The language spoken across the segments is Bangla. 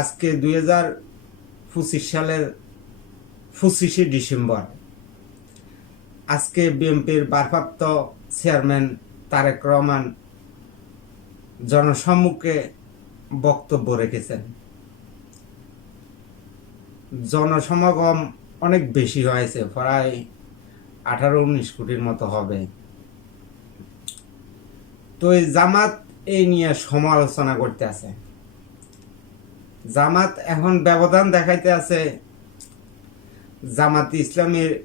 আজকে দুই হাজার পঁচিশ সালের পঁচিশে ডিসেম্বর। আজকে বিএনপির ভারপ্রাপ্ত চেয়ারম্যান তারেক রহমান জনসম্মুখে বক্তব্য রেখেছেন। জনসমাগম অনেক বেশি হয়েছে, প্রায় আঠারো উনিশ কোটির মতো হবে। তো এই জামাত এই নিয়ে সমালোচনা করতে আছে। জামাত এখন ব্যবধান দেখাইতে আছে। জামাত ইসলামের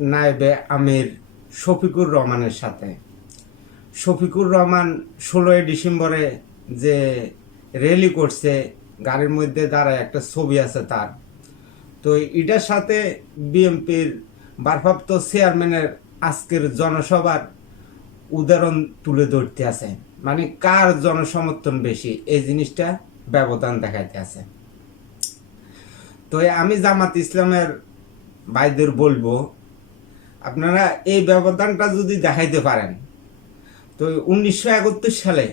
নায়েবে আমির শফিকুর রহমানের সাথে। শফিকুর রহমান ষোলোই ডিসেম্বরে যে র্যালি করছে, গাড়ির মধ্যে দাঁড়ায় একটা ছবি আছে তার। তো এটার সাথে বিএনপির ভারপ্রাপ্ত চেয়ারম্যানের আজকের জনসভার উদাহরণ তুলে ধরতে আছে। মানে কার জনসমর্থন বেশি? এই জিনিসটা ব্যবধান দেখাইতে আছে। তো আমি জামাত ইসলামের ভাইদের বলব, আপনারা এই ব্যবধানটা যদি দেখাইতে পারেন, তো উনিশশো একাত্তর সালে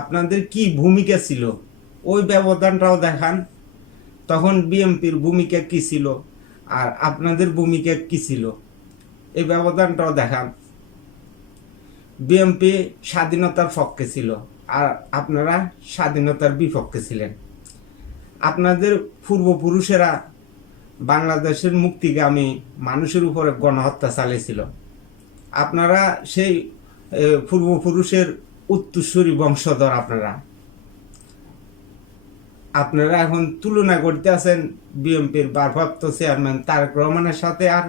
আপনাদের কি ভূমিকা ছিল? ওই ব্যবধানটাও দেখান। তখন বিএমপির ভূমিকা কি ছিল? আর আপনাদের ভূমিকা কি ছিল? এই ব্যবধানটাও দেখান। বিএমপি স্বাধীনতার পক্ষে ছিল। আর আপনারা স্বাধীনতার বিপক্ষে ছিলেন। আপনাদের পূর্বপুরুষেরা বাংলাদেশের মুক্তিগামী মানুষের উপরে গণহত্যা চালিয়েছিল। আপনারা সেই পূর্বপুরুষের উত্তরসূরি বংশধর আপনারা। আপনারা এখন তুলনা করতে আছেন বিএনপির ভারপ্রাপ্ত চেয়ারম্যান তারেক রহমানের সাথে আর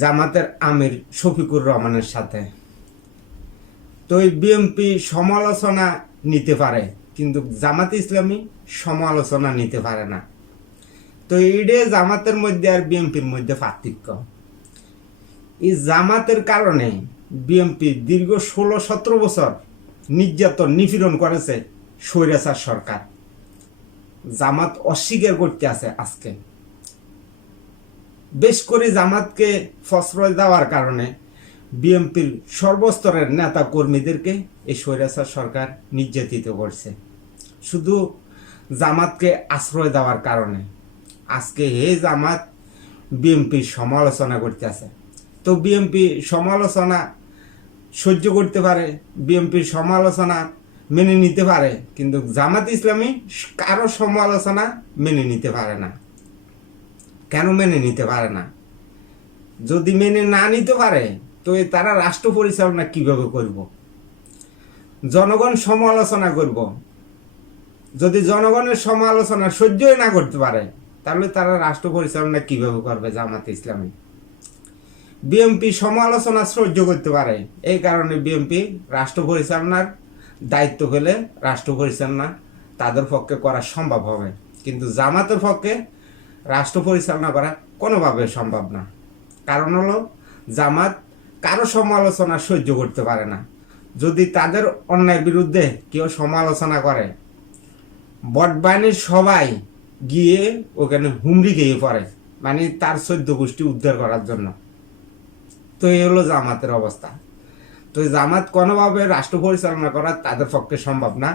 জামাতের আমির শফিকুর রহমানের সাথে। তো এই বিএনপি সমালোচনা নিতে পারে, কিন্তু জামাত ইসলামী সমালোচনা নিতে পারে না। তো এইডে জামাতের মধ্যে আর বিএনপির মধ্যে পার্থক্য। এই জামাতের কারণে বিএনপি দীর্ঘ ষোলো সতেরো বছর নির্যাতন, নিপীড়ন করেছে স্বৈরাচার সরকার। জামাত অস্বীকার করতে আছে আজকে। বেশ করে জামাতকে ফসরয় দেওয়ার কারণে বিএনপির সর্বস্তরের নেতা কর্মীদেরকে এই স্বৈরাচার সরকার নির্যাতিত করছে। শুধু জামাতকে আশ্রয় দেওয়ার কারণে। আজকে হে জামাত বিএনপির সমালোচনা করতে আছে তো বিএনপি সমালোচনা সহ্য করতে পারে বিএনপির সমালোচনা মেনে নিতে পারে, কিন্তু জামাত ইসলামী কারও সমালোচনা মেনে নিতে পারে না। কেন মেনে নিতে পারে না? যদি মেনে না নিতে পারে তো তারা রাষ্ট্র পরিচালনা কীভাবে করব? জনগণ সমালোচনা করব। যদি জনগণের সমালোচনা সহ্যই না করতে পারে, তাহলে তারা রাষ্ট্র পরিচালনা কীভাবে করবে জামাত ইসলামী? বিএনপি সমালোচনা সহ্য করতে পারে, এই কারণে বিএনপি রাষ্ট্র পরিচালনার দায়িত্ব পেলে রাষ্ট্র পরিচালনা তাদের পক্ষে করা সম্ভব হবে। কিন্তু জামাতের পক্ষে রাষ্ট্র পরিচালনা করা কোনোভাবে সম্ভব না। কারণ হলো, জামাত কারও সমালোচনা সহ্য করতে পারে না। যদি তাদের অন্যায় বিরুদ্ধে কেউ সমালোচনা করে বটবাহিনীর সবাই গিয়ে ওখানে হুমড়ি খেয়ে পড়ে মানে তার চোদ্দ গোষ্ঠী উদ্ধার করার জন্য। তো এই হলো জামাতের অবস্থা। তো জামাত কোনোভাবে রাষ্ট্র পরিচালনা করা তাদের পক্ষে সম্ভব না।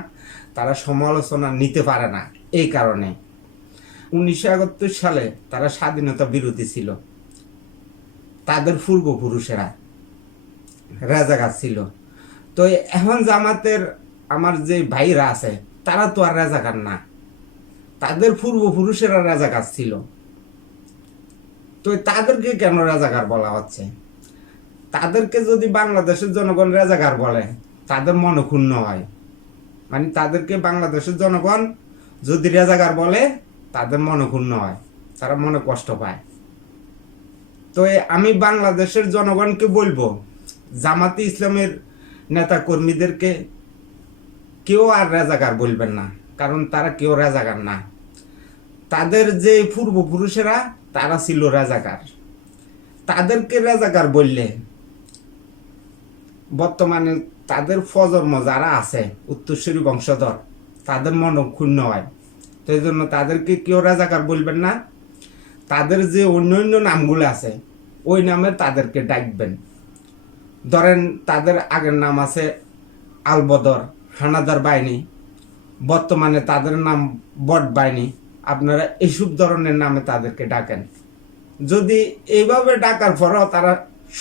তারা সমালোচনা নিতে পারে না এই কারণে। উনিশশো একাত্তর সালে তারা স্বাধীনতা বিরোধী ছিল। তাদের পূর্বপুরুষেরা রাজাকার ছিল তো এখন জামাতের আমার যে ভাইরা আছে, তারা তো আর রাজাকার না। তাদের পূর্বপুরুষেরা রাজাকার ছিল। তো তাদেরকে কেন রাজাকার বলা হচ্ছে? তাদেরকে যদি বাংলাদেশের জনগণ রাজাকার বলে, তাদের মনে ক্ষুণ্ণ হয়। মানে তাদেরকে বাংলাদেশের জনগণ যদি রাজাকার বলে, তাদের মনে ক্ষুণ্ণ হয়। তারা মনে কষ্ট পায়। তো আমি বাংলাদেশের জনগণকে বলব জামাতে ইসলামের নেতা কর্মীদেরকে কেউ আর রাজাকার বলবেন না, কারণ তারা কেউ রাজাকার না। তাদের যে পূর্বপুরুষেরা, তারা ছিল রাজাকার। তাদেরকে রাজাকার বললে বর্তমানে তাদের প্রজন্ম যারা আছে, উত্তরসূরি বংশধর, তাদের মন ক্ষুণ্ণ হয়। তো এই জন্য তাদেরকে কেউ রাজাকার বলবেন না। তাদের যে অন্য অন্য নামগুলো আছে, ওই নামে তাদেরকে ডাকবেন। ধরেন তাদের আগের নাম আছে আলবদর, হানাদার বাহিনী। বর্তমানে তাদের নাম বট বাহিনী। আপনারা এইসব ধরনের নামে তাদেরকে ডাকেন। যদি এইভাবে ডাকার পরেও তারা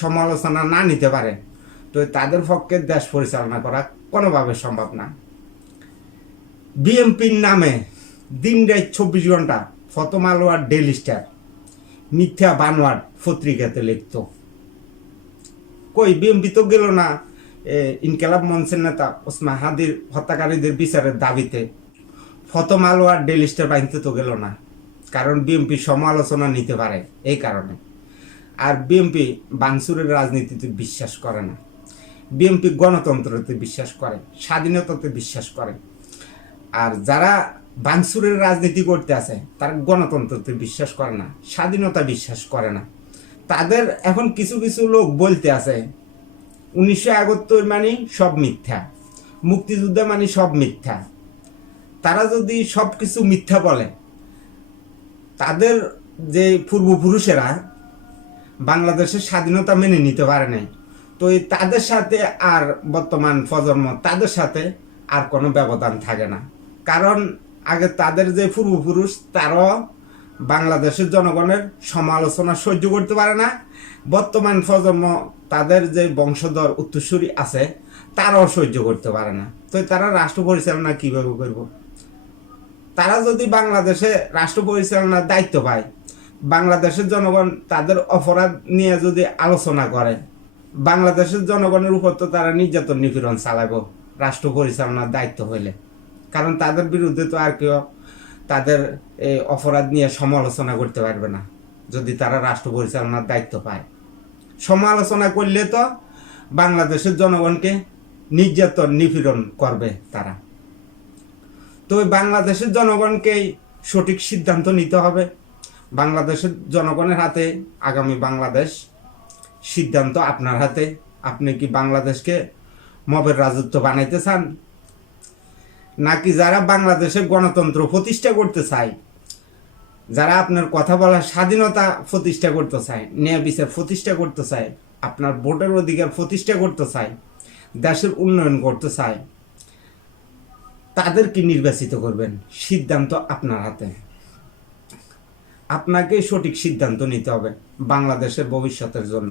সমালোচনা না নিতে পারে, তো তাদের পক্ষে দেশ পরিচালনা করা কোনোভাবে সম্ভব না। বিএমপির নামে দিন রাত চব্বিশ ঘণ্টা ফতম আলো আর ডেলি স্টার, মিথ্যা বানোয়ার পত্রিকাতে লিখত। কই বিএমপি তো গেল না। ইনকেলাব মঞ্চের নেতা ওসমা হাদির হত্যাকারীদের বিচারের দাবিতে ফতম আলো আর ডেলি স্টার বাহিনীতে তো গেল না, কারণ বিএমপি সমালোচনা নিতে পারে এই কারণে। আর বিএমপি বাংসুরের রাজনীতিতে বিশ্বাস করে না। বিএমপি গণতন্ত্রতে বিশ্বাস করে, স্বাধীনতাতে বিশ্বাস করে। আর যারা বাংসুরের রাজনীতি করতে আছে তারা গণতন্ত্রতে বিশ্বাস করে না, স্বাধীনতা বিশ্বাস করে না। তাদের এখন কিছু কিছু লোক বলতে আছে, উনিশশো একাত্তর মানে সব মিথ্যা, মুক্তিযুদ্ধ মানে সব মিথ্যা। তারা যদি সব কিছু মিথ্যা বলে, তাদের যে পূর্বপুরুষেরা বাংলাদেশের স্বাধীনতা মেনে নিতে পারে নাই। তো এই তাদের সাথে আর বর্তমান প্রজন্ম, তাদের সাথে আর কোনো ব্যবধান থাকে না। কারণ আগে তাদের যে পূর্বপুরুষ, তারাও বাংলাদেশের জনগণের সমালোচনা সহ্য করতে পারে না। বর্তমান প্রজন্ম তাদের যে বংশধর উত্তরসূরি আছে, তারাও সহ্য করতে পারে না। তো তারা রাষ্ট্র পরিচালনা কীভাবে করব? তারা যদি বাংলাদেশে রাষ্ট্র পরিচালনার দায়িত্ব পায়, বাংলাদেশের জনগণ তাদের অপরাধ নিয়ে যদি আলোচনা করে, বাংলাদেশের জনগণের উপর তো তারা নির্যাতন নিপীড়ন চালাবো রাষ্ট্র পরিচালনার দায়িত্ব হইলে। কারণ তাদের বিরুদ্ধে তো আর কেউ তাদের এই অপরাধ নিয়ে সমালোচনা করতে পারবে না, যদি তারা রাষ্ট্র পরিচালনার দায়িত্ব পায়। সমালোচনা করলে তো বাংলাদেশের জনগণকে নির্যাতন, নিপীড়ন করবে তারা। তো বাংলাদেশের জনগণকেই সঠিক সিদ্ধান্ত নিতে হবে। বাংলাদেশের জনগণের হাতে আগামী বাংলাদেশ সিদ্ধান্ত আপনার হাতে। আপনি কি বাংলাদেশকে মবের রাজত্ব বানাইতে চান? নাকি যারা বাংলাদেশে গণতন্ত্র প্রতিষ্ঠা করতে চায়, যারা আপনার কথা বলার স্বাধীনতা প্রতিষ্ঠা করতে চায়, ন্যায় বিচার প্রতিষ্ঠা করতে চায়, আপনার ভোটের অধিকার প্রতিষ্ঠা করতে চায়, দেশের উন্নয়ন করতে চায়, তাদেরকে নির্বাচিত করবেন সিদ্ধান্ত আপনার হাতে। আপনাকে সঠিক সিদ্ধান্ত নিতে হবে বাংলাদেশের ভবিষ্যতের জন্য।